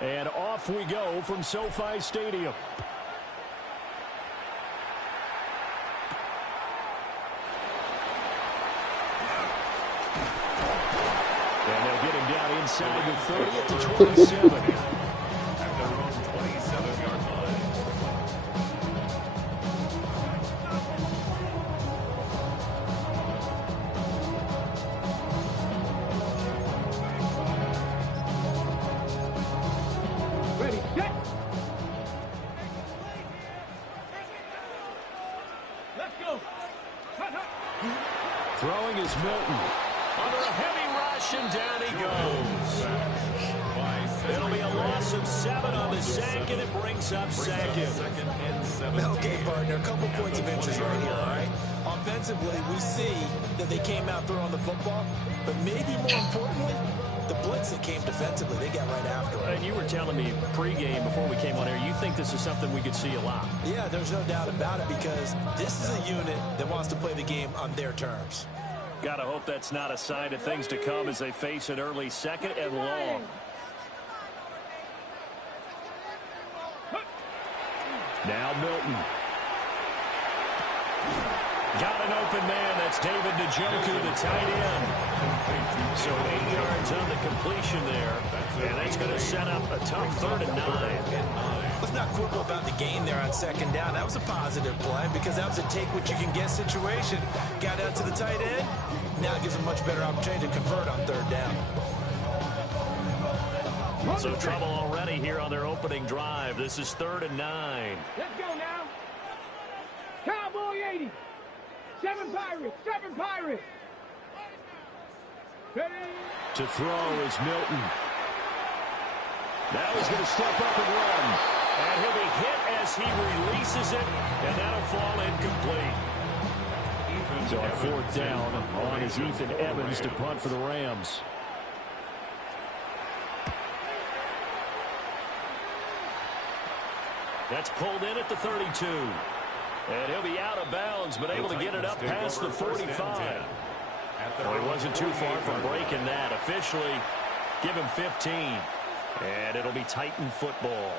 And off we go from SoFi Stadium. And they'll get him down inside the 30 at the 27. At their own 27-yard line. Ready, set. Let's go. Throwing is Milton. Under a heavy rush, and down he goes. It'll be a loss of 7 on the sack, and it brings up second. Okay, partner, a couple points of interest right here, all right? Offensively, we see that they came out throwing the football, but maybe more importantly, the blitz that came defensively, they got right after it. And you were telling me pregame before we came on air, you think this is something we could see a lot. Yeah, there's no doubt about it, because this is a unit that wants to play the game on their terms. Gotta hope that's not a sign of things to come as they face an early second and long. Now Milton. Got an open man. That's David Njoku, the tight end. So 8 yards on the completion there. And that's going to set up a tough 3rd and 9. Let's not quibble about the gain there on 2nd down. That was a positive play because that was a take-what-you-can-get situation. Got out to the tight end. Now it gives a much better opportunity to convert on 3rd down. So trouble already here on their opening drive. This is 3rd and 9. Let's go now. Cowboy 80. 7 Pirates. 7 Pirates. Ready. To throw is Milton. Now he's going to step up and run. And he'll be hit as he releases it. And that'll fall incomplete. So on 4th down on is Ethan Evans to punt for the Rams. That's pulled in at the 32. And he'll be out of bounds, but able to get it up past the 45. Well, he wasn't too far from breaking that. Officially, give him 15. And it'll be Titan football.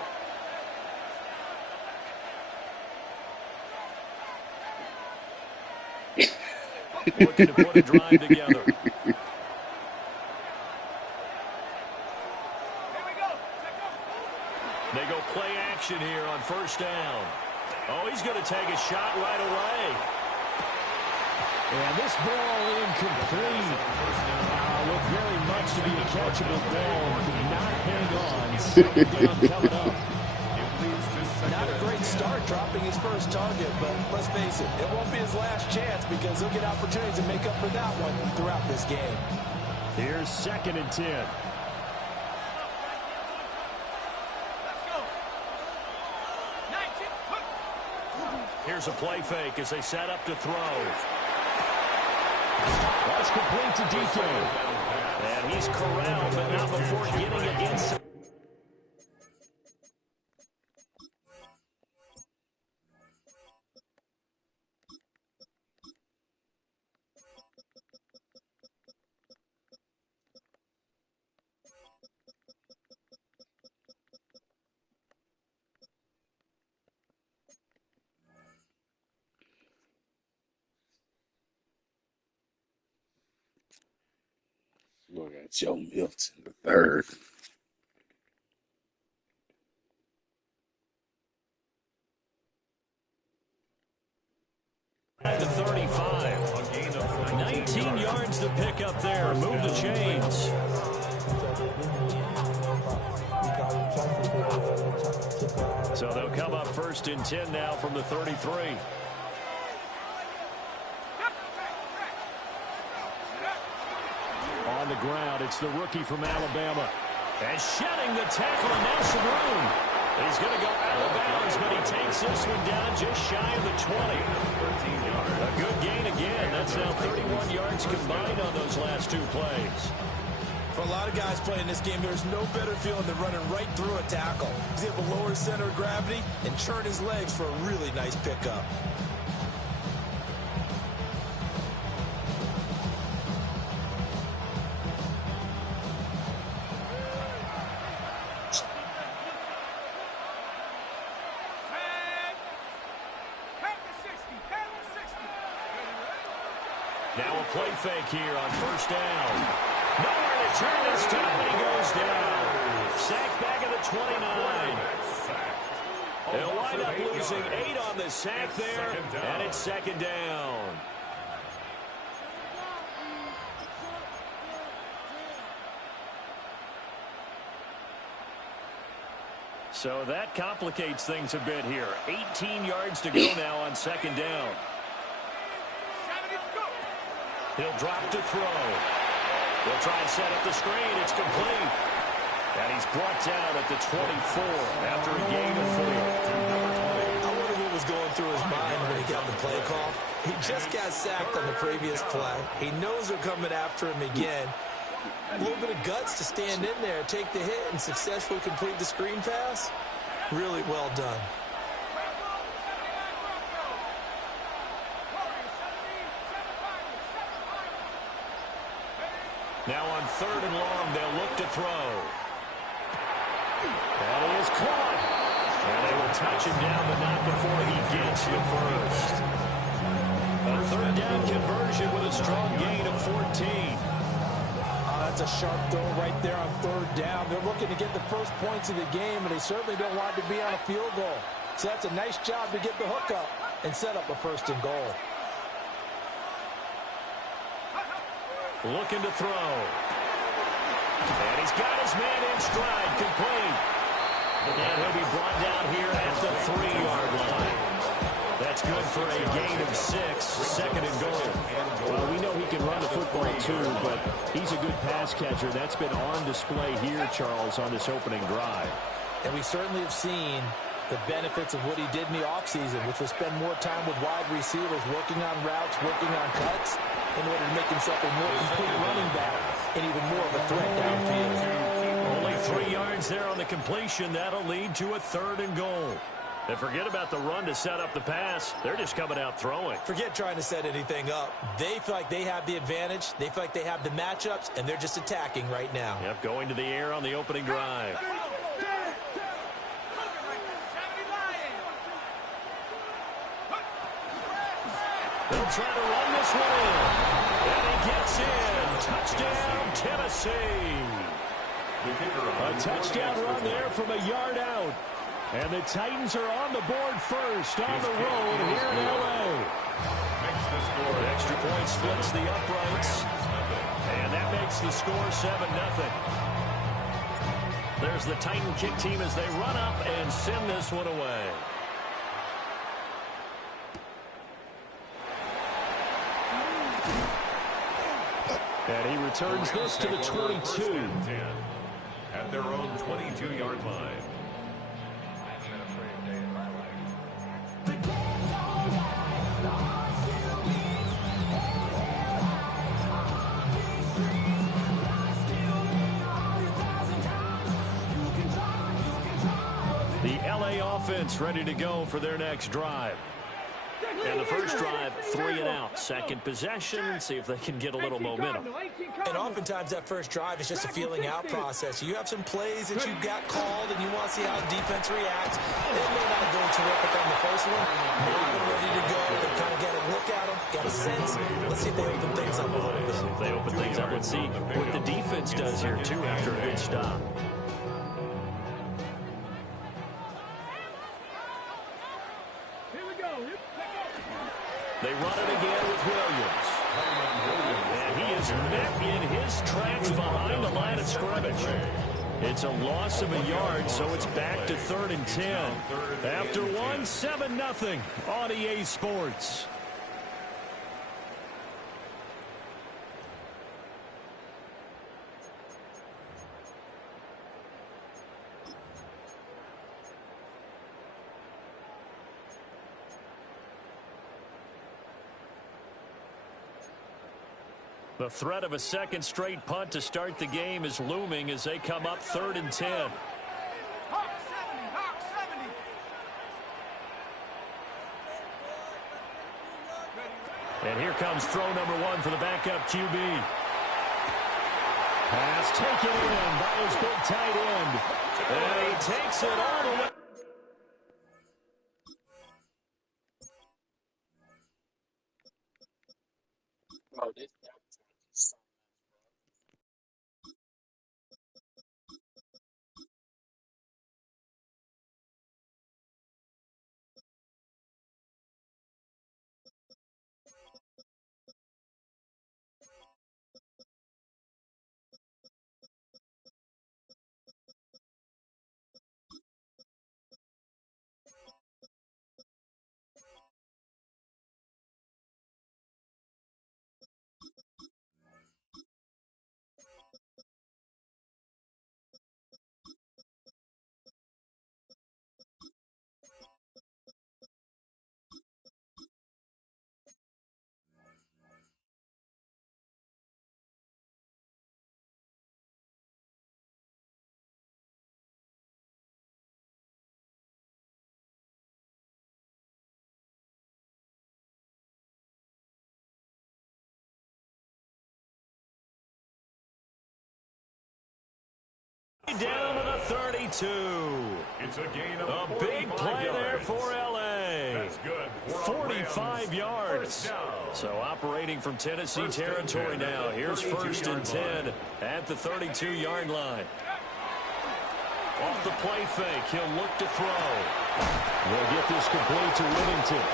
Looking to put a drive together. They go play action here on 1st down. Oh, he's going to take a shot right away. And this ball incomplete. With very much to be a catchable ball. Could not hang on. 2nd down coming up. Not a great start dropping his first target, but let's face it, it won't be his last chance because he'll get opportunities to make up for that one throughout this game. Here's 2nd and 10. Here's a play fake as they set up to throw. That's complete to DK. And he's corralled, but not before getting it inside. Look at Joe Milton, the 3rd. At the 35. A gain of 19 yards to pick up there. Move the chains. So they'll come up 1st and 10 now from the 33. On the ground, it's the rookie from Alabama. And shedding the tackle, and now some room. He's going to go out of bounds, but he takes this one down just shy of the 20. A good gain again. That's now 31 yards combined on those last 2 plays. For a lot of guys playing this game, there's no better feeling than running right through a tackle. He's able to lower his center of gravity and churn his legs for a really nice pickup. Now a play fake here on first down. Nowhere to turn this time, and he goes down. Sacked back at the 29. They'll wind up losing 8 on the sack there, and it's second down. So that complicates things a bit here. 18 yards to go now on second down. He'll drop to throw. He'll try and set up the screen. It's complete. And he's brought down at the 24 after a gain of 4. I wonder what was going through his mind when he got the play call. He just got sacked on the previous play. He knows they're coming after him again. A little bit of guts to stand in there, take the hit, and successfully complete the screen pass. Really well done. Now on third and long, they'll look to throw. And he is caught. And they will touch him down, but not before he gets the first. A third down conversion with a strong gain of 14. That's a sharp throw right there on third down. They're looking to get the first points of the game, and they certainly don't want to be on a field goal. So that's a nice job to get the hook up and set up a first and goal. Looking to throw. And he's got his man in stride, complete. And he'll be brought down here at the 3-yard line. That's good for a gain of 6, second and goal. Well, we know he can run the football too, but he's a good pass catcher. That's been on display here, Charles, on this opening drive. And we certainly have seen the benefits of what he did in the offseason, which was spend more time with wide receivers, working on routes, working on cuts, in order to make himself a more complete running back and even more of a threat downfield. Only 3 yards there on the completion. That'll lead to a third and goal. And forget about the run to set up the pass. They're just coming out throwing. Forget trying to set anything up. They feel like they have the advantage. They feel like they have the matchups, and they're just attacking right now. Yep, going to the air on the opening drive. They'll try to run this one in. And he gets in. Touchdown, Tennessee. A touchdown run there from a yard out. And the Titans are on the board first on the road here in L.A. The extra point splits the uprights. And that makes the score 7-0. There's the Titan kick team as they run up and send this one away. And he returns this to the 22. At their own 22-yard line. The LA offense ready to go for their next drive. And the first drive, 3 and out. Second possession, see if they can get a little momentum. And oftentimes that first drive is just a feeling out process. You have some plays that you got called and you want to see how the defense reacts. They may not go terrific on the first one. Now they're ready to go. They kind of get a look at them, got a sense. Let's see if they open things up a little bit. If they open things up, let's see what the defense does here, too, after a good stop. They run it again with Williams. And he is met in his tracks behind the line of scrimmage. It's a loss of a yard, so it's back to 3rd and 10. After one, 7-0 on EA Sports. The threat of a second straight punt to start the game is looming as they come up 3rd and 10. And here comes throw number 1 for the backup QB. Pass taken in by his big tight end. And he takes it all the way. Down to the 32. It's a gain of A big play yards. there for L.A. That's good. 45 yards. So operating from Tennessee territory now. Here's 1st and 10 at the 32-yard line. Off the play fake, he'll look to throw. We'll get this complete to Whittington.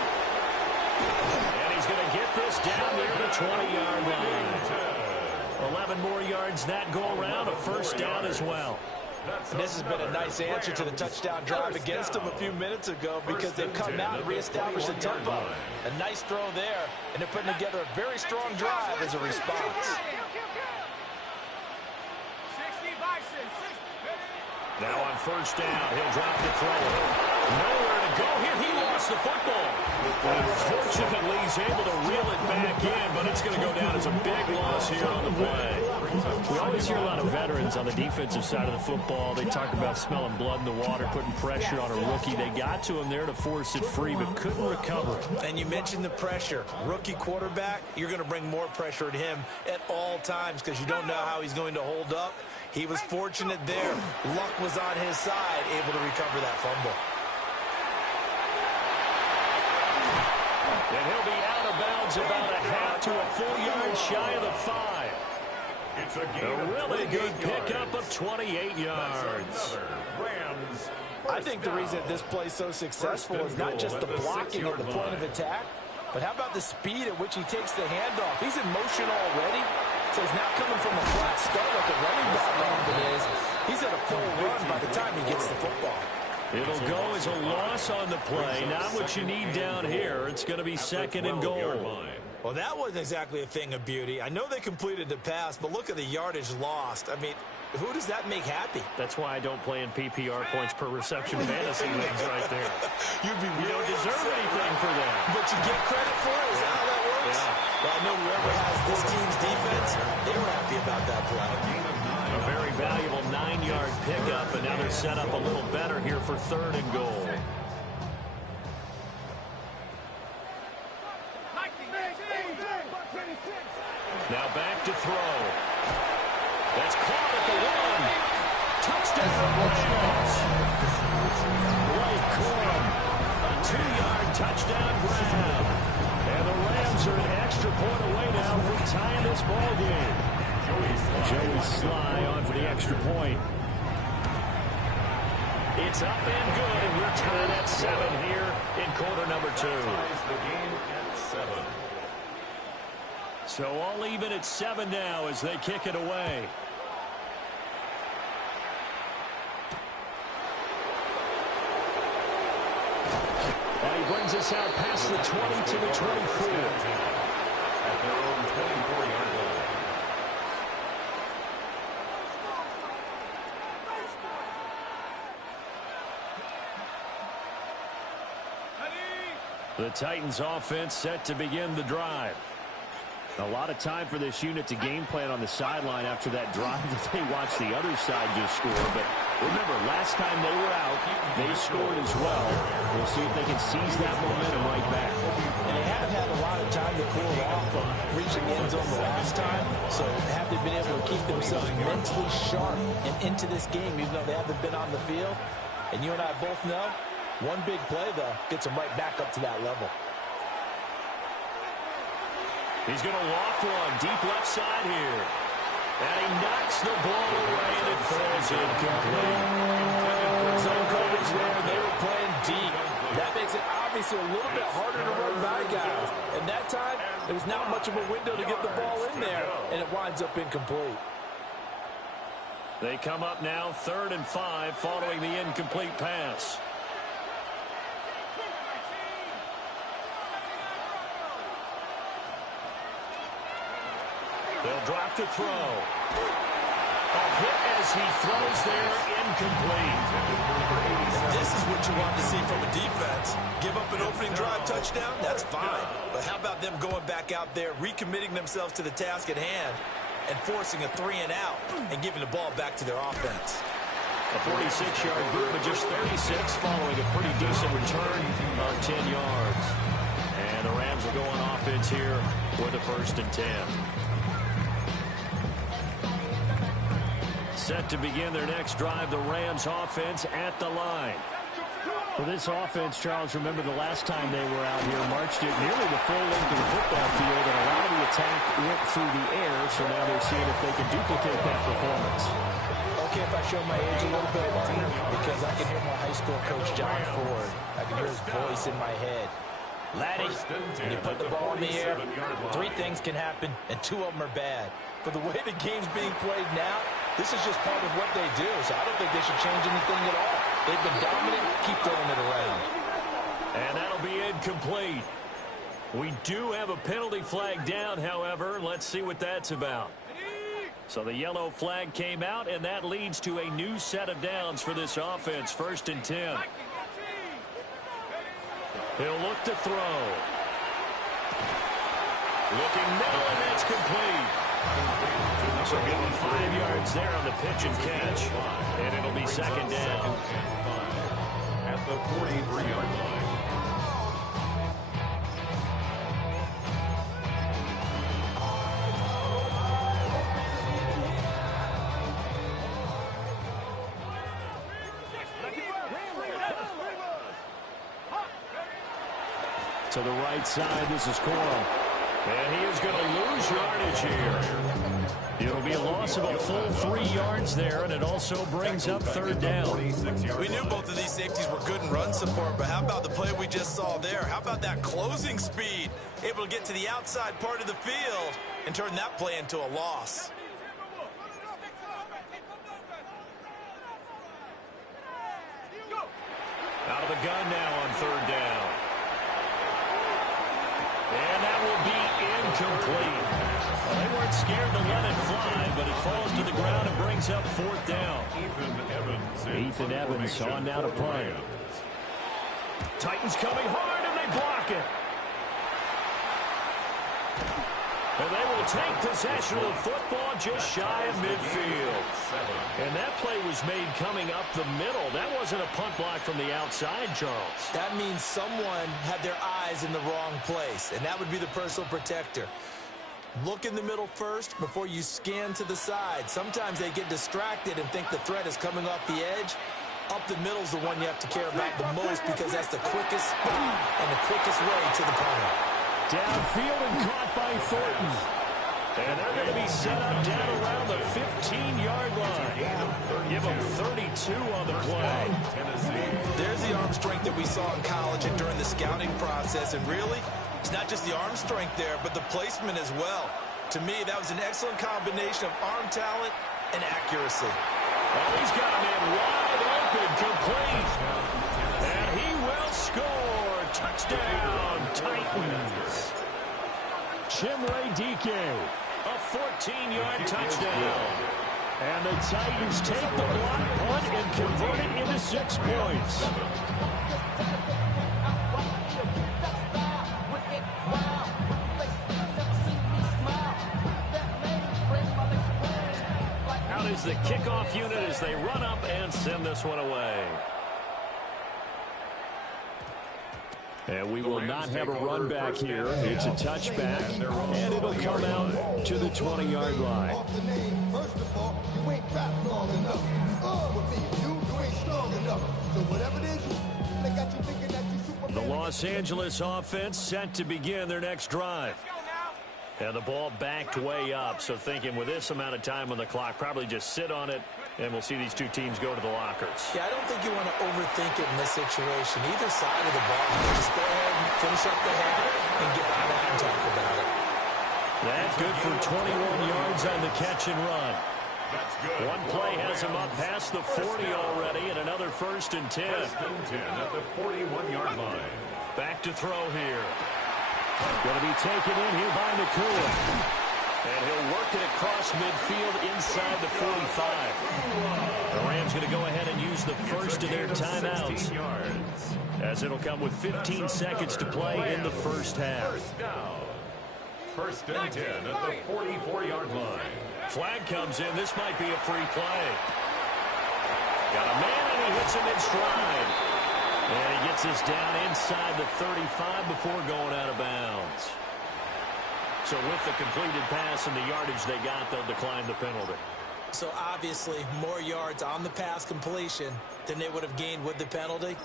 And he's going to get this down near the 20-yard line. 11 more yards that go around, a first down as well. And this has been a nice answer to the touchdown drive against them a few minutes ago because they've come out and reestablished the tempo. A nice throw there, and they're putting together a very strong drive as a response. Now on first down, he'll drop the throw. Nowhere to go here. He lost the football. Unfortunately, he's able to reel it back in, but it's going to go down as a big loss here on the play. We always hear a lot of veterans on the defensive side of the football. They talk about smelling blood in the water, putting pressure on a rookie. They got to him there to force it free, but couldn't recover. And you mentioned the pressure. Rookie quarterback, you're going to bring more pressure to him at all times because you don't know how he's going to hold up. He was fortunate there. Luck was on his side, able to recover that fumble. And he'll be out of bounds about a half to a full yard shy of the 5. It's a really good pickup of 28 yards. I think the reason this play is so successful is not just the blocking at the point of attack, but how about the speed at which he takes the handoff? He's in motion already, so he's not coming from a flat start like a running back often is. He's at a full run by the time he gets the football. It'll go as a loss on the play. Not what you need down here. It's going to be 2nd and goal. Well, that wasn't exactly a thing of beauty. I know they completed the pass, but look at the yardage lost. I mean, who does that make happy? That's why I don't play in PPR points per reception fantasy leagues right there. You don't deserve anything for that. But you get credit for it? Is that how that works? Yeah. Well, I know whoever has this team's defense, they were happy about that play. A very valuable 9-yard pickup, and now they're set up a little better here for 3rd and goal. Now back to throw. That's caught at the 1. Touchdown, Rams. Blake Corum, a 2-yard touchdown grab. And the Rams are an extra point away now from tying this ball game. Joey Sly on for the extra point. It's up and good, and we're tied at 7 here in quarter number 2. So all even at 7 now as they kick it away. And he brings us out past the 20 to the 24. At their own 24-yard line. The Titans offense set to begin the drive. A lot of time for this unit to game plan on the sideline after that drive that they watched the other side just score. But remember, last time they were out, they scored as well. We'll see if they can seize that momentum right back. And they have had a lot of time to cool off from reaching the end zone the last time. So have they been able to keep themselves mentally sharp and into this game, even though they haven't been on the field? And you and I both know, one big play, though, gets them right back up to that level. He's going to loft one deep left side here. And he knocks the ball away, and it falls incomplete. Zone coverage there. They were playing deep. That makes it obviously a little bit harder to run by guys. And that time, there was not much of a window to get the ball in there, and it winds up incomplete. They come up now 3rd and 5 following the incomplete pass. They'll drop to throw. A hit as he throws there, incomplete. This is what you want to see from a defense. Give up an opening drive touchdown, that's fine. But how about them going back out there, recommitting themselves to the task at hand, and forcing a 3-and-out and giving the ball back to their offense. A 46-yard group of just 36 following a pretty decent return of 10 yards. And the Rams are going offense here with a 1st and 10. Set to begin their next drive, the Rams offense at the line. For this offense, Charles, remember the last time they were out here, marched it nearly the full length of the football field, and a lot of the attack went through the air, so now they're seeing if they can duplicate that performance. Okay, if I show my age a little bit, partner, because I can hear my high school coach, John Ford. I can hear his voice in my head. Laddie, when you put the ball in the air, 3 things can happen, and 2 of them are bad. For the way the game's being played now, this is just part of what they do, so I don't think they should change anything at all. They've been dominant. Keep throwing it around. And that'll be incomplete. We do have a penalty flag down, however. Let's see what that's about. So the yellow flag came out, and that leads to a new set of downs for this offense. 1st and 10. He'll look to throw. Looking middle, and that's complete. So give him 5 yards there on the pitch and catch. And it'll be 2nd down. At the 43-yard line. To the right side, this is Coral. And he is going to lose yardage here. It'll be a loss of a full 3 yards there, and it also brings up 3rd down. We knew both of these safeties were good in run support, but how about the play we just saw there? How about that closing speed? Able to get to the outside part of the field and turn that play into a loss. Out of the gun now on 3rd down. And that will be incomplete. Well, they weren't scared to let it fly, but it falls to the ground and brings up 4th down. Ethan Evans on now to punt. Titans coming hard, and they block it. And they will take possession of the football just shy of midfield. And that play was made coming up the middle. That wasn't a punt block from the outside, Charles. That means someone had their eyes in the wrong place, and that would be the personal protector. Look in the middle first before you scan to the side. Sometimes they get distracted and think the threat is coming off the edge. Up the middle is the one you have to care about the most because that's the quickest spot and the quickest way to the punter. Downfield and caught by Thornton. And they're going to be set up down around the 15-yard line. Give them 32 on the play. There's the arm strength that we saw in college and during the scouting process. And really, it's not just the arm strength there, but the placement as well. To me, that was an excellent combination of arm talent and accuracy. Oh, he's got a man wide open, complete. And he will score. Touchdown, Titans. Chimray DK. A 14-yard touchdown. And the Titans take the block punt and convert it into 6 points. Out is the kickoff unit as they run up and send this one away. And we will not have a run back here. It's a touchback, and it'll come out to the 20-yard line. The Los Angeles offense set to begin their next drive. And the ball backed way up, so thinking with this amount of time on the clock, probably just sit on it, and we'll see these two teams go to the lockers. Yeah, I don't think you want to overthink it in this situation. Either side of the ball, just go ahead and finish up the half and get on out and talk about it. That's good for 21 yards on the catch and run. That's good. One play has him up past the 40 already, and another 1st and 10. 1st and 10 at the 41-yard line. Back to throw here. Going to be taken in here by Nakua. And he'll work it across midfield inside the 45. The Rams going to go ahead and use the first of their timeouts, as it'll come with 15 seconds to play in the first half. First down. 1st and 10 at the 44-yard line. Flag comes in. This might be a free play. Got a man, and he hits him in stride. And he gets us down inside the 35 before going out of bounds. So with the completed pass and the yardage they got, they'll decline the penalty. So obviously more yards on the pass completion than they would have gained with the penalty.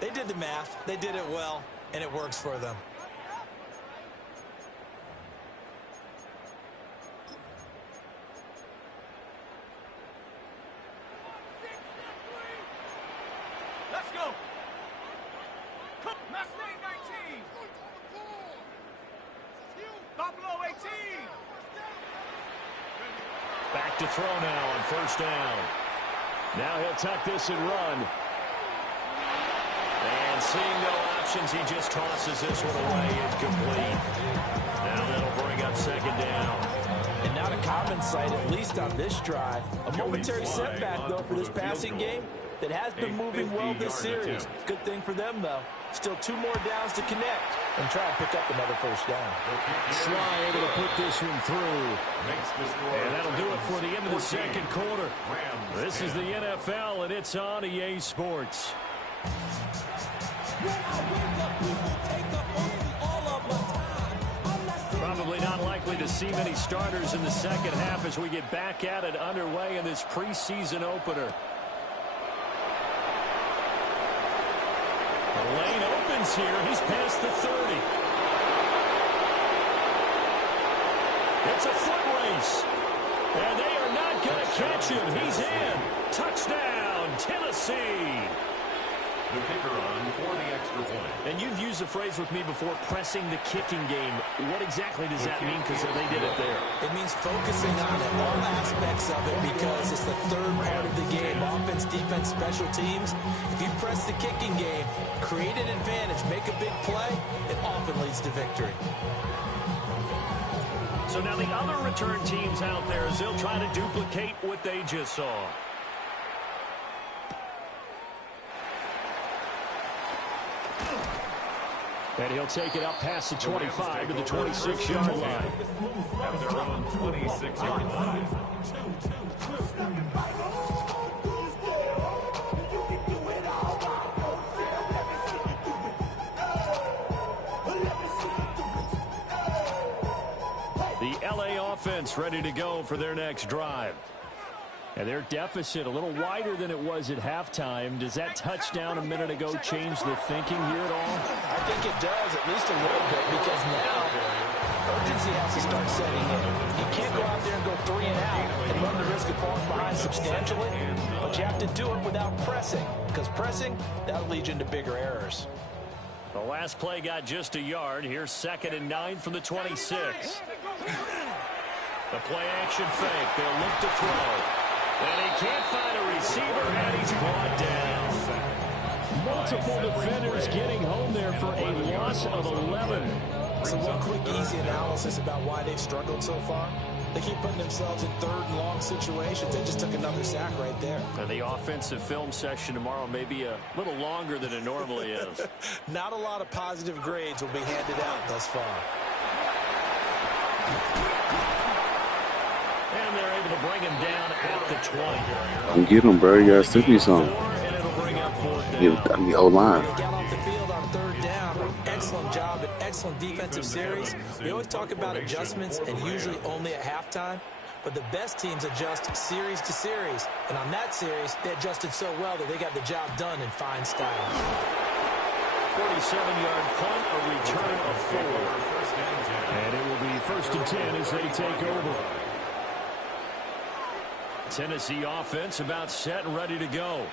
They did the math. They did it well, and it works for them. Let's go. Mustang 19. Buffalo 18. Back to throw now on 1st down. Now he'll tuck this and run. And seeing no options, he just tosses this one away incomplete. Now that'll bring up 2nd down. And not a common sight, at least on this drive. A momentary setback, though, for this passing game that has been moving well this series. Good thing for them, though. Still 2 more downs to connect and try and pick up another 1st down. Sly able to put this one through. And that'll do it for the end of the 2nd quarter. This is the NFL, and it's on EA Sports. Probably not likely to see many starters in the 2nd half as we get back at it underway in this preseason opener. The lane opens here. He's past the 30. It's a foot race. And they are not going to catch him. He's in. Touchdown, Tennessee. The kicker on for the extra point. And you've used the phrase with me before, pressing the kicking game. What exactly does that mean? Because they did it there. It means focusing on it, all aspects of it, because it's the 3rd part of the game. Offense, defense, special teams. If you press the kicking game, create an advantage, make a big play, it often leads to victory. So now the other return teams out there, as they'll try to duplicate what they just saw. And he'll take it up past the 25 to the 26-yard line. At their own 26-yard line. The LA offense ready to go for their next drive. And their deficit a little wider than it was at halftime. Does that touchdown a minute ago change the thinking here at all? I think it does, at least a little bit, because now urgency has to start setting in. You can't go out there and go 3 and out and run the risk of falling behind substantially, but you have to do it without pressing, because pressing, that'll lead you into bigger errors. The last play got just a yard. Here's 2nd and 9 from the 26. The play action fake. They'll look to throw. And he can't find a receiver, and he's brought down. Multiple defenders getting home there for a loss of 11. So one quick, easy analysis about why they've struggled so far. They keep putting themselves in 3rd and long situations. They just took another sack right there. And the offensive film session tomorrow may be a little longer than it normally is. Not a lot of positive grades will be handed out thus far. And they're able to bring him down at the 20. Don't get him, bro. You gotta stick me some. And it'll bring up 4th down. Give the O-line. They got off the field on 3rd down. Excellent job, an excellent defensive series. We always talk about adjustments, and usually only at halftime. But the best teams adjust series to series. And on that series, they adjusted so well that they got the job done in fine style. 47-yard punt, a return of 4. And it will be first and 10 as they take over. Tennessee offense about set and ready to go.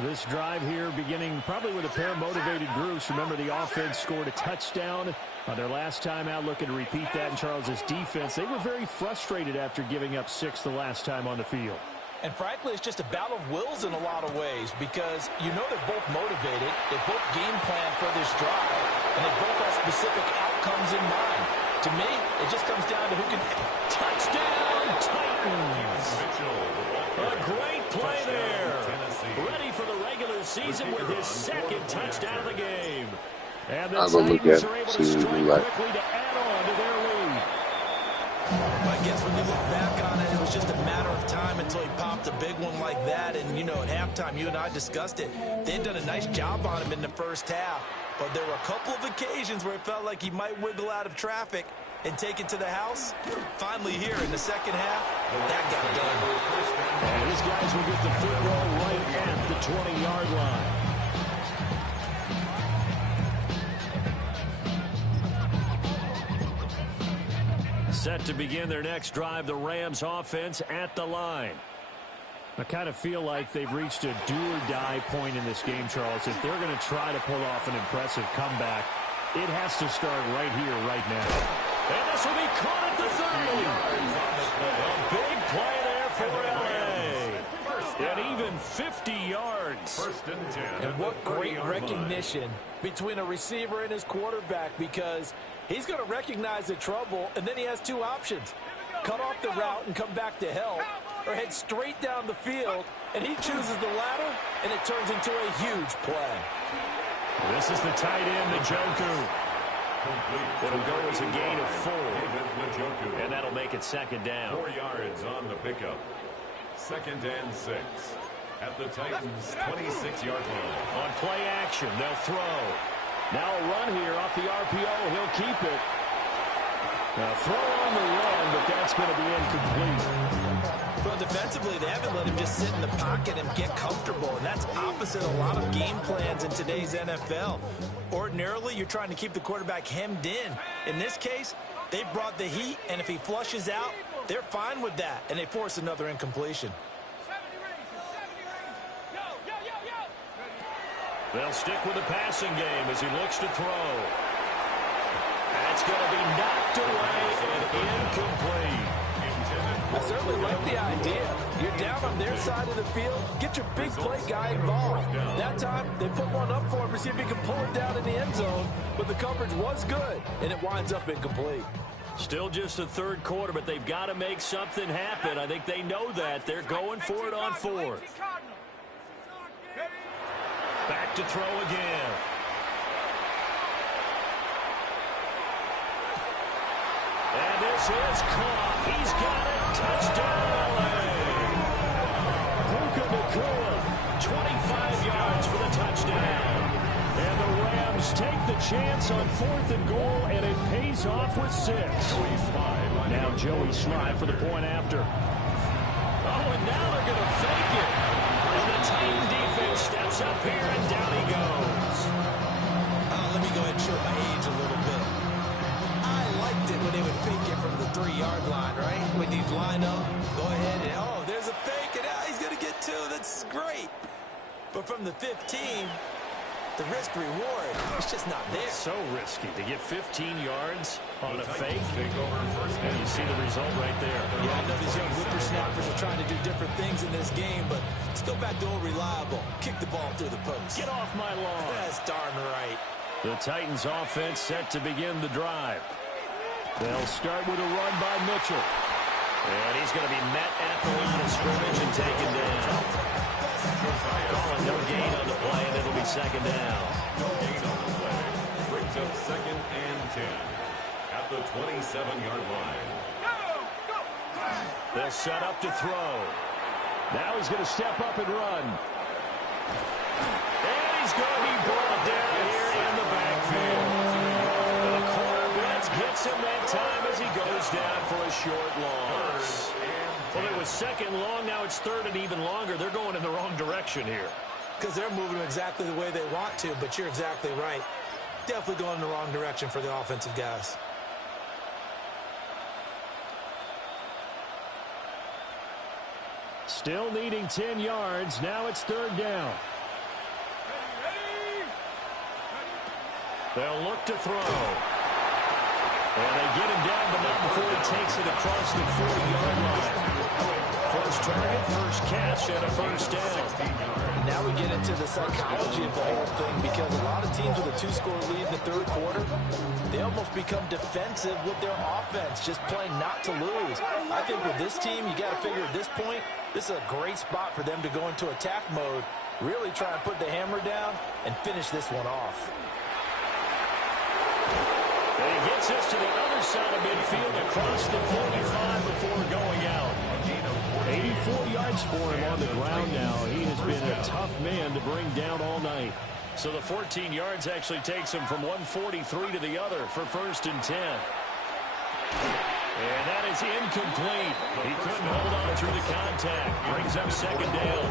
This drive here beginning probably with a pair of motivated groups. Remember, the offense scored a touchdown on their last time out, looking to repeat that in Charles's defense. They were very frustrated after giving up 6 the last time on the field. And frankly, it's just a battle of wills in a lot of ways because you know they're both motivated, they both game plan for this drive, and they both have specific outcomes in mind. To me, it just comes down to who can... Touchdown, Titans! A great play there. Ready for the regular season with his second touchdown of the game. And the Titans are able to strike quickly to add on to their lead. I guess when you look back on it, it was just a matter of time until he popped a big one like that. And, you know, at halftime, you and I discussed it. They'd done a nice job on him in the first half. But there were a couple of occasions where it felt like he might wiggle out of traffic and take it to the house. Finally here in the second half, that got done. And these guys will get the football right at the 20-yard line. Set to begin their next drive, the Rams offense at the line. I kind of feel like they've reached a do-or-die point in this game, Charles. If they're going to try to pull off an impressive comeback, it has to start right here, right now. And this will be caught at the 30. A big play there for L.A. And even 50 yards. First and 10. And what great recognition between a receiver and his quarterback, because he's going to recognize the trouble, and then he has two options. Cut off the route and come back to help, or head straight down the field, and he chooses the latter, and it turns into a huge play. This is the tight end, Njoku. It'll go as a gain of 4, and that'll make it second down. 4 yards on the pickup. Second and 6 at the Titans' 26-yard line. On play action, they'll throw. Now a run here off the RPO. He'll keep it. Now throw on the run, but that's going to be incomplete. Well, defensively, they haven't let him just sit in the pocket and get comfortable, and that's opposite a lot of game plans in today's NFL. Ordinarily, you're trying to keep the quarterback hemmed in. In this case, they brought the heat, and if he flushes out, they're fine with that, and they force another incompletion. They'll stick with the passing game as he looks to throw. That's going to be knocked away and incomplete. I certainly like the idea. You're down on their side of the field. Get your big play guy involved. That time, they put one up for him to see if he can pull it down in the end zone. But the coverage was good, and it winds up incomplete. Still just the third quarter, but they've got to make something happen. I think they know that. They're going for it on 4th. Back to throw again. And this is caught. He's got it. Touchdown, L.A. Puka Nacua, 25 yards for the touchdown. And the Rams take the chance on 4th and goal, and it pays off with 6. Now Joey Slye for the point after. Oh, and now they're going to fake it. And the Titan defense steps up here, and down he goes. Let me go ahead and show my age a little bit. I liked it when they would fake it from the 3-yard line, right? When you'd line up, go ahead and, oh, there's a fake, and he's going to get 2. That's great. But from the 15, the risk-reward, it's just not there. So risky to get 15 yards on a fake. And you see the result right there. Yeah, I know these young whippersnappers are trying to do different things in this game, but let's go back to old reliable. Kick the ball through the post. Get off my lawn. That's darn right. The Titans offense set to begin the drive. They'll start with a run by Mitchell. And he's going to be met at the line of scrimmage and taken down. Calling no gain on the play, and it'll be second down. no gain on the play. Brings up second and 10 at the 27-yard line. They'll set up to throw. Now he's going to step up and run. And he's going to be brought down here in the backfield. The quarterback gets him that time as he goes down for a short loss. Well, it was second long. Now it's third and even longer. They're going in the wrong direction here. Because they're moving exactly the way they want to, but you're exactly right. Definitely going in the wrong direction for the offensive guys. Still needing 10 yards. Now it's third down. They'll look to throw. And they get him down, but not before he takes it across the 40-yard line. First target, first catch, and a first down. Now we get into the psychology of the whole thing, because a lot of teams with a 2-score lead in the third quarter, they almost become defensive with their offense, just playing not to lose. I think with this team, you got to figure at this point, this is a great spot for them to go into attack mode, really try and put the hammer down and finish this one off. And he gets us to the other side of midfield across the 45 before going out. 84 yards for him on the ground now. He has been a tough man to bring down all night. So the 14 yards actually takes him from 143 to the other for first and 10. And that is incomplete. He couldn't hold on through the contact. Brings up second down.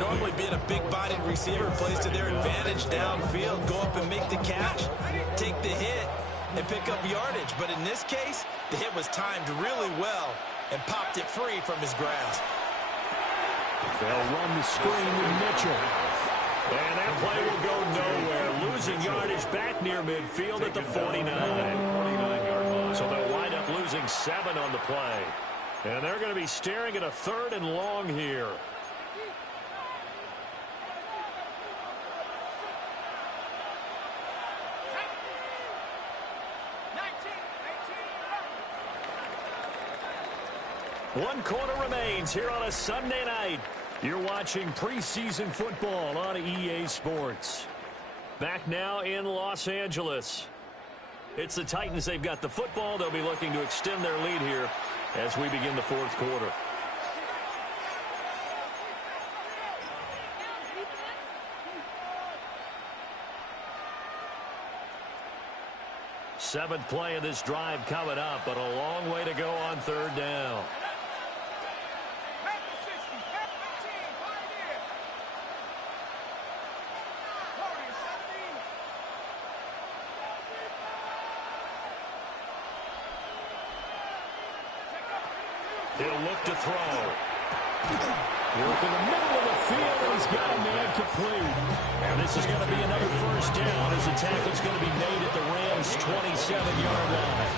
Normally being a big-bodied receiver plays to their advantage downfield. Go up and make the catch, take the hit, and pick up yardage. But in this case, the hit was timed really well and popped it free from his grasp. They'll run the screen with Mitchell. And that play will go nowhere. Losing yardage back near midfield at the 49. So they'll wind up losing 7 on the play. And they're going to be staring at a third and long here. One quarter remains here on a Sunday night. You're watching preseason football on EA Sports. Back now in Los Angeles. It's the Titans. They've got the football. They'll be looking to extend their lead here as we begin the fourth quarter. Seventh play of this drive coming up, but a long way to go on third down. He'll look to throw. Work in the middle of the field, and he's got a man complete. And this is going to be another first down as the tackle's going to be made at the Rams' 27-yard line.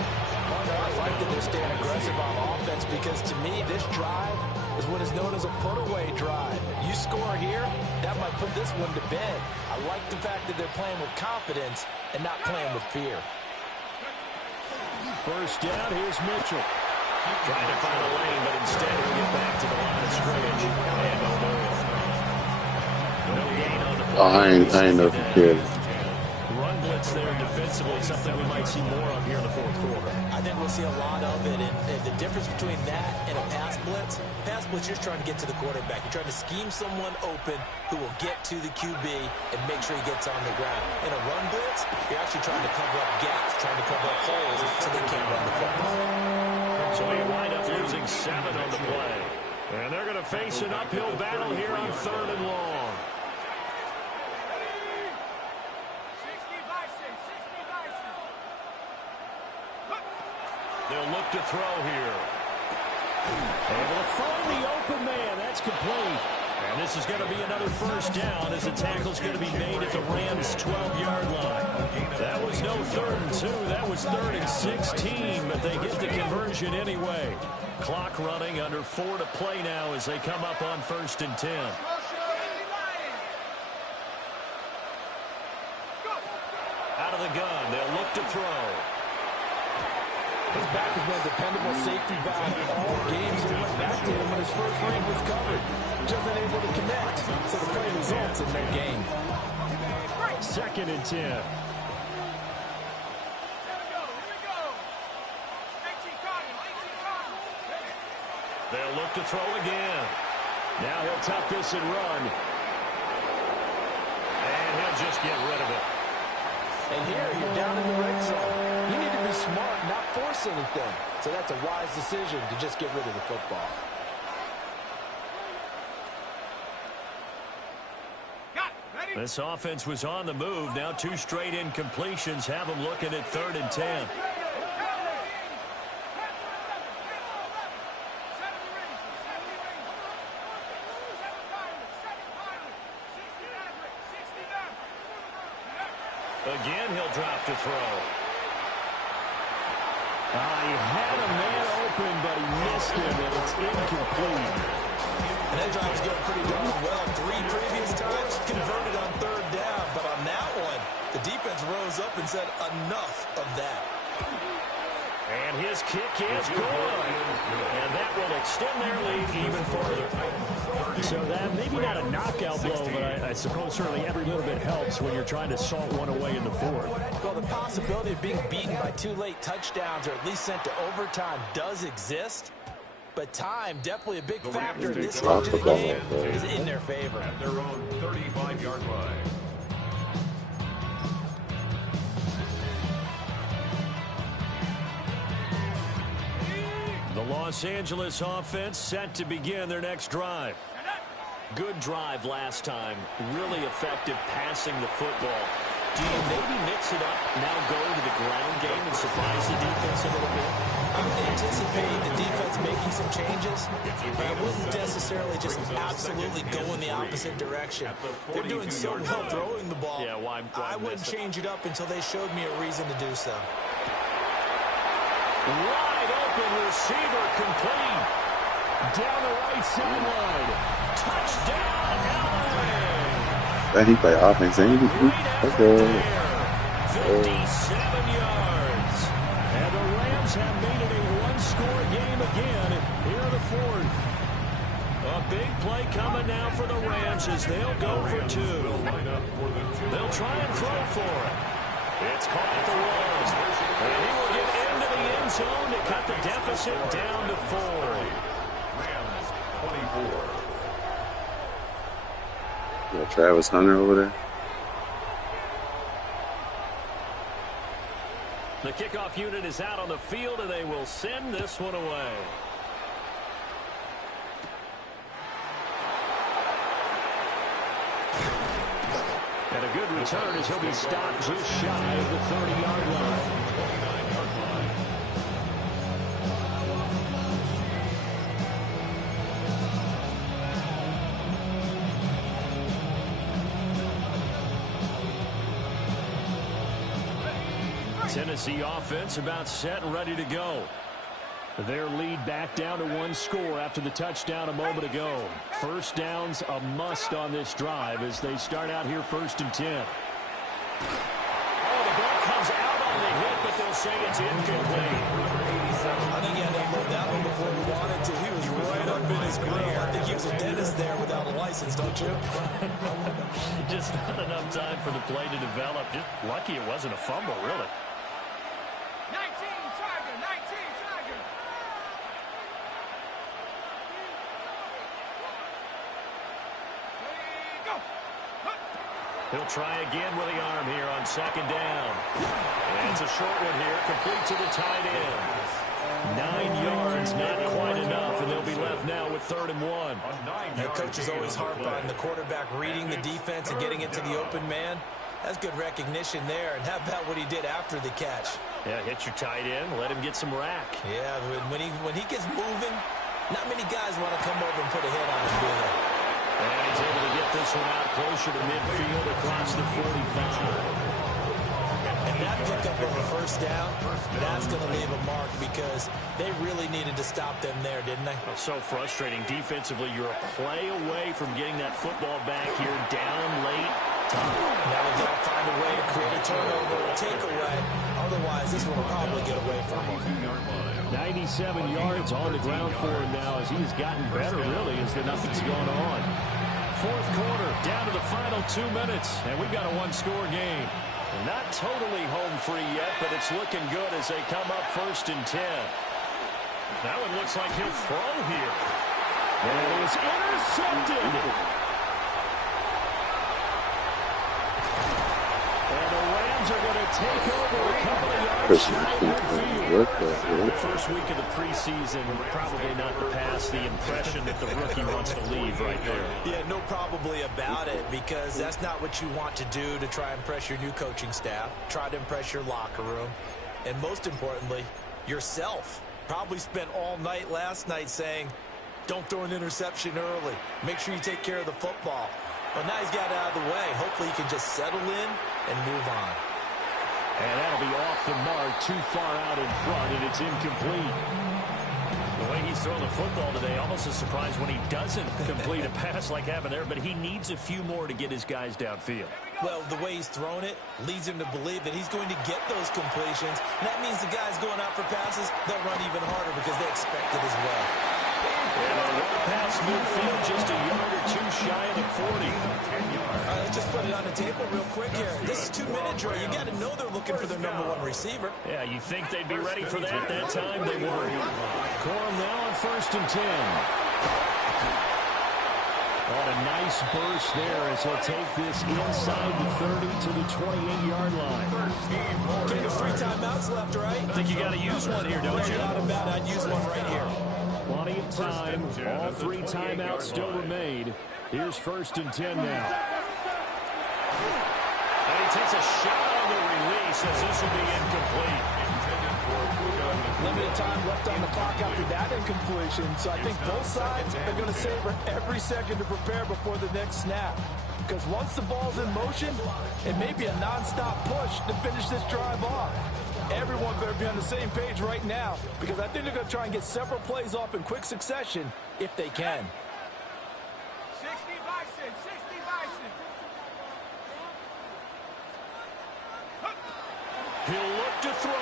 I like that they're staying aggressive on offense, because to me, this drive is what is known as a put-away drive. You score here, that might put this one to bed. I like the fact that they're playing with confidence and not playing with fear. First down, here's Mitchell. Trying to find a lane, but instead he'll get back to the line of scrimmage. And no gain on the play. I ain't no kid. Run blitz there defensively, something we might see more of here in the fourth quarter. I think we'll see a lot of it, and the difference between that and a pass blitz, you're just trying to get to the quarterback. You're trying to scheme someone open who will get to the QB and make sure he gets on the ground. In a run blitz, you're actually trying to cover up gaps, trying to cover up holes so they can't run the football. So you wind up losing 7 on the play. And they're going to face an uphill battle here on third and long. They'll look to throw here. Able to find the open man. That's complete. And this is going to be another first down as the tackle's going to be made at the Rams' 12-yard line. That was no 3rd and 2. That was 3rd and 16, but they get the conversion anyway. Clock running, under 4 to play now as they come up on 1st and 10. Out of the gun, they'll look to throw. His back has been a dependable safety valve all games, and went back to him when his first read was covered. Just unable to connect, so the play results in their game. 2nd and 10. They'll look to throw again. Now he'll tuck this and run. And he'll just get rid of it. And here, you're down in the red zone. You need to be smart, not force anything. So that's a wise decision to just get rid of the football. This offense was on the move. Now 2 straight incompletions have them looking at 3rd and 10. Again, he'll drop to throw. He had a man open, but he missed him, and it's incomplete. And that drive's going pretty darn well. 3 previous times converted on 3rd down, but on that one, the defense rose up and said enough of that. And his kick is good. And that will extend their lead even further. So that maybe not a knockout blow, but I suppose certainly every little bit helps when you're trying to salt one away in the 4th. Well, the possibility of being beaten by 2 late touchdowns or at least sent to overtime does exist. But time, definitely a big factor in this stage of the game, is in their favor. At their own 35-yard line. The Los Angeles offense set to begin their next drive. Good drive last time. Really effective passing the football. Do you maybe mix it up, now go to the ground game and surprise the defense a little bit? I would anticipate the defense making some changes, but I wouldn't necessarily just absolutely go in the opposite direction. They're doing so well throwing the ball. Yeah, why I wouldn't change it up until they showed me a reason to do so. Wide open receiver complete. Down the right sideline. Touchdown, Allen. That he play offense, ain't he? Okay. 57 yards. And the Rams have made it a one-score game again here in the 4th. A big play coming now for the Rams as they'll go for 2. They'll try and throw for it. It's caught at the one. And he will get into the end zone to cut the deficit down to 4. Rams 24. Yeah, Travis Hunter over there. The kickoff unit is out on the field, and they will send this one away. And a good return as he'll be stopped just shy of the 30-yard line. Tennessee offense about set and ready to go. Their lead back down to 1 score after the touchdown a moment ago. First down's a must on this drive as they start out here 1st and 10. Oh, the ball comes out on the hit, but they'll say it's incomplete. I think he had to load that one before he wanted to. He was right up in his grill. I think he was a dentist there without a license, don't you? Just not enough time for the play to develop. Just lucky it wasn't a fumble, really. 19 Tiger, 19 Tiger. Go. He'll try again with the arm here on 2nd down. And it's a short one here, complete to the tight end. 9 yards, not quite enough, and they'll be left now with 3rd and 1. The coaches always harp on the quarterback reading the defense and getting into the open man. That's good recognition there. And how about what he did after the catch? Yeah, hit your tight end, let him get some rack. Yeah, when he gets moving, not many guys want to come over and put a hit on him, do they? And he's able to get this one out closer to midfield across the 45. And that pickup of a 1st down, that's going to leave a mark because they really needed to stop them there, didn't they? Oh, so frustrating. Defensively, you're a play away from getting that football back here, down late. Tough. Now they've got to find a way to create a turnover or takeaway. Otherwise, this one will probably get away from them. 97 yards on the ground for him now as he's gotten better, really, as the nothing's going on. 4th quarter, down to the final 2 minutes, and we've got a 1-score game. Not totally home free yet, but it's looking good as they come up 1st and 10. That one looks like he'll throw here. And it is intercepted. And the Rams are going to take over a couple of yards shy of midfield. The first week of the preseason, probably not to pass the impression that the rookie wants to leave right there. Yeah, no probably about it, because that's not what you want to do to try and impress your new coaching staff, try to impress your locker room, and most importantly, yourself. Probably spent all night last night saying, don't throw an interception early. Make sure you take care of the football. Well, now he's got it out of the way. Hopefully he can just settle in and move on. And that'll be off the mark, too far out in front, and it's incomplete. The way he's throwing the football today, almost a surprise when he doesn't complete a pass like happened there, but he needs a few more to get his guys downfield. Well, the way he's thrown it leads him to believe that he's going to get those completions. And that means the guys going out for passes, they'll run even harder because they expect it as well. And a run past midfield, just a yard or two shy of the 40. All right, let's just put it on the table real quick here. This is 2-minute drill. You got to know they're looking for their number one receiver. Yeah, you think they'd be ready for that time? They weren't. Corum now on 1st and 10. Oh, a nice burst there as he'll take this inside the 30 to the 28-yard line. Okay, there's 3 timeouts left, right? I think you got to use one here, don't you? Not about it. I'd use one right here. Plenty of time. All 3 timeouts still remain. Here's 1st and 10 now. And he takes a shot on the release as this will be incomplete. Limited time left on the clock after that incompletion, so I think both sides are going to savor every second to prepare before the next snap. Because once the ball's in motion, it may be a non-stop push to finish this drive off. Everyone better be on the same page right now, because I think they're going to try and get several plays off in quick succession if they can. 60 Bison, 60 Bison. He'll look to throw.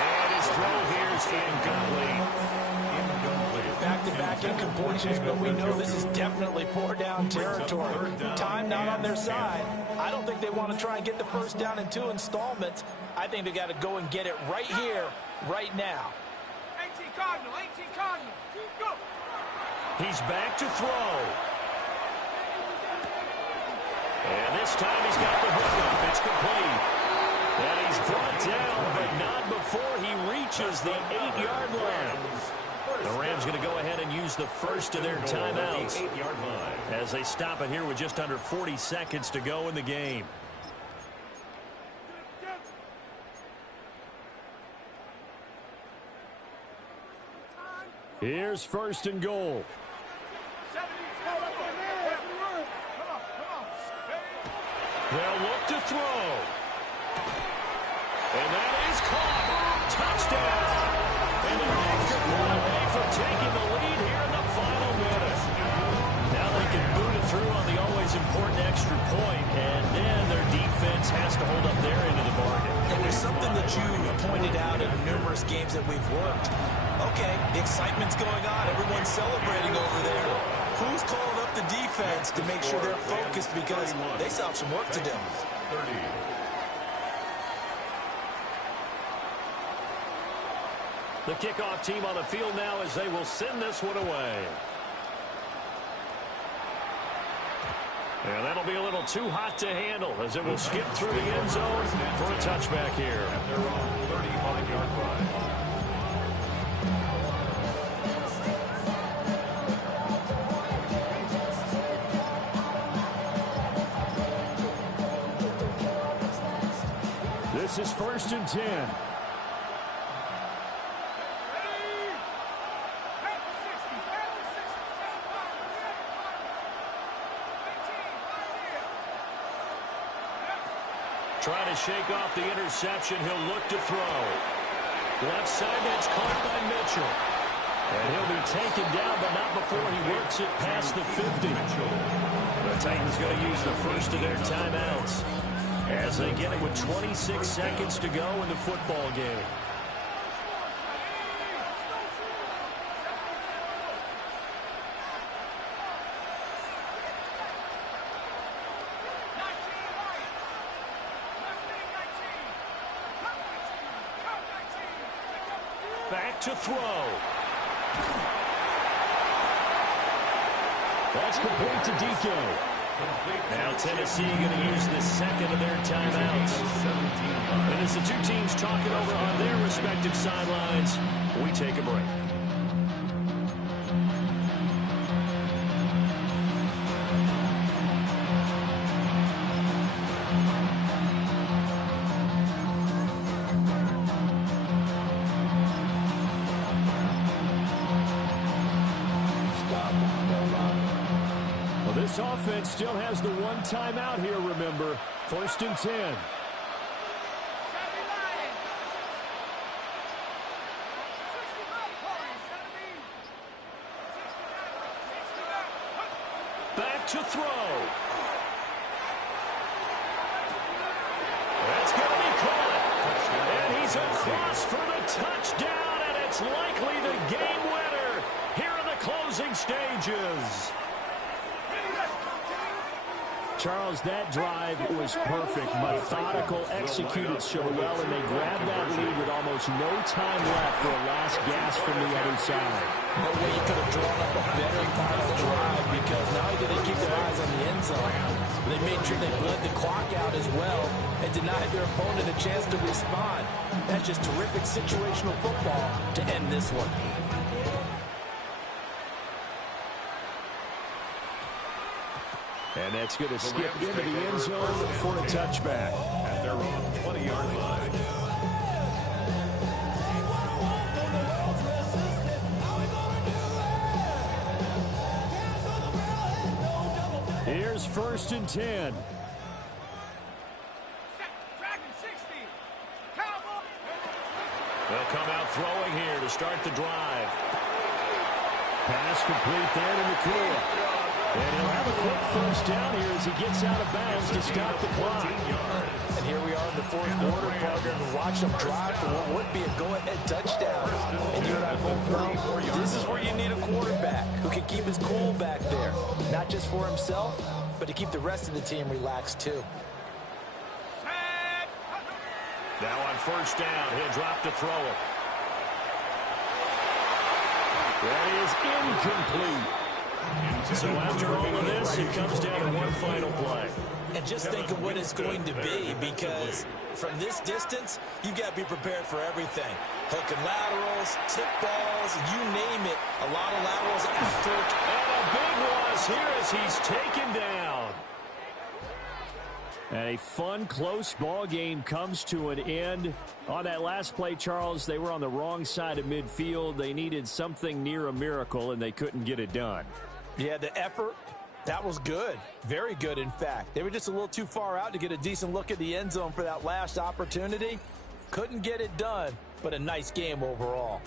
And his throw here is incomplete. Back-to-back incompletions, but we know this is definitely 4-down territory. Time not on their side. I don't think they want to try and get the first down in 2 installments. I think they got to go and get it right here, right now. 18 Cardinal, 18 Cardinal. Go. He's back to throw. And this time he's got the hook up. It's complete. And he's brought down, but not before he reaches the 8-yard line. The Rams going to go ahead and use the first of their timeouts as they stop it here with just under 40 seconds to go in the game. Here's 1st and goal. They'll look to throw. And that is caught. Touchdown. And an extra point away from taking the lead here in the final minute. Now they can boot it through on the always important extra point, and then their defense has to hold up their end of the bargain. And there's something that you pointed out in numerous games that we've worked. Okay, the excitement's going on. Everyone's celebrating over there. Who's calling up the defense to make sure they're focused, because they still have some work to do. 30. The kickoff team on the field now as they will send this one away. And that'll be a little too hot to handle as it will skip through the end zone for a touchback here. At their own 35-yard line. This is 1st and 10. Trying to shake off the interception. He'll look to throw. Left side, that's caught by Mitchell. And he'll be taken down, but not before he works it past the 50. The Titans going to use the first of their timeouts as they get it with 26 seconds to go in the football game. Back to throw. That's complete to DK. Now Tennessee going to use the second of their timeouts. And as the two teams talk it over on their respective sidelines, we take a break. This offense still has the one timeout here, remember. 1st and 10. Back to throw. That's going to be caught. And he's across for the touchdown, and it's likely the game winner here in the closing stages. Charles, that drive was perfect. Methodical, executed so well, and they grabbed that lead with almost no time left for a last gasp from the other side. No way you could have drawn up a better final drive, because not only did they keep their eyes on the end zone, they made sure they bled the clock out as well and denied their opponent a chance to respond. That's just terrific situational football to end this one. And that's going to skip into the end zone for a touchback. At their own 20-yard line. Here's 1st and 10. They'll come out throwing here to start the drive. Pass complete there to McCool. And he'll have a quick 1st down here as he gets out of bounds to stop the clock. And here we are in the 4th quarter, partner, and watch them drive for what would be a go-ahead touchdown. And you and I both know this is where you need a quarterback who can keep his cool back there. Not just for himself, but to keep the rest of the team relaxed too. Now on 1st down, he'll drop to throw it. That is incomplete. So after all of this, it comes down to one final play. And just think of what it's going to be, because from this distance, you've got to be prepared for everything. Hook and laterals, tip balls, you name it. A lot of laterals after. And a big loss here as he's taken down. And a fun, close ball game comes to an end. On that last play, Charles, they were on the wrong side of midfield. They needed something near a miracle, and they couldn't get it done. Yeah, the effort, that was good. Very good, in fact. They were just a little too far out to get a decent look at the end zone for that last opportunity. Couldn't get it done, but a nice game overall.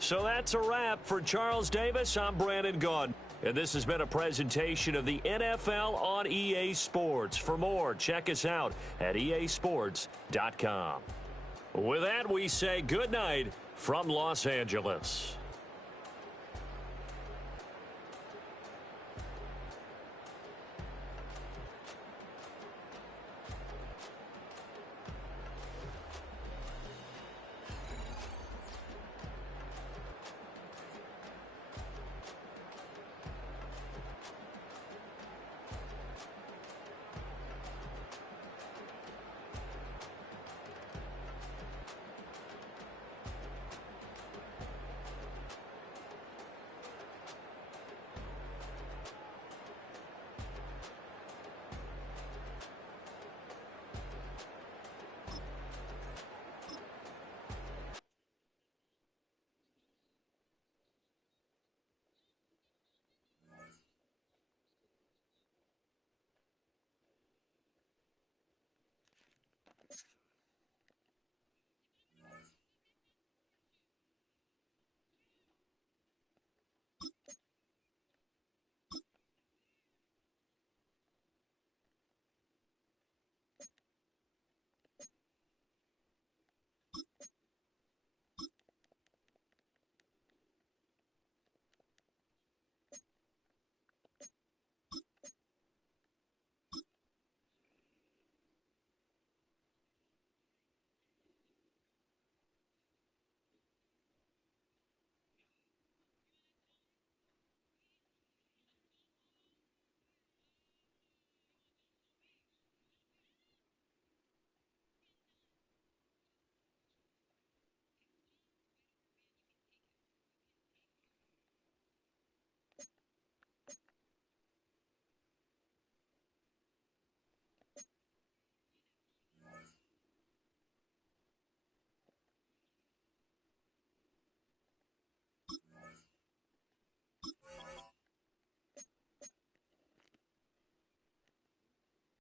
So that's a wrap for Charles Davis. I'm Brandon Gunn. And this has been a presentation of the NFL on EA Sports. For more, check us out at easports.com. With that, we say good night from Los Angeles.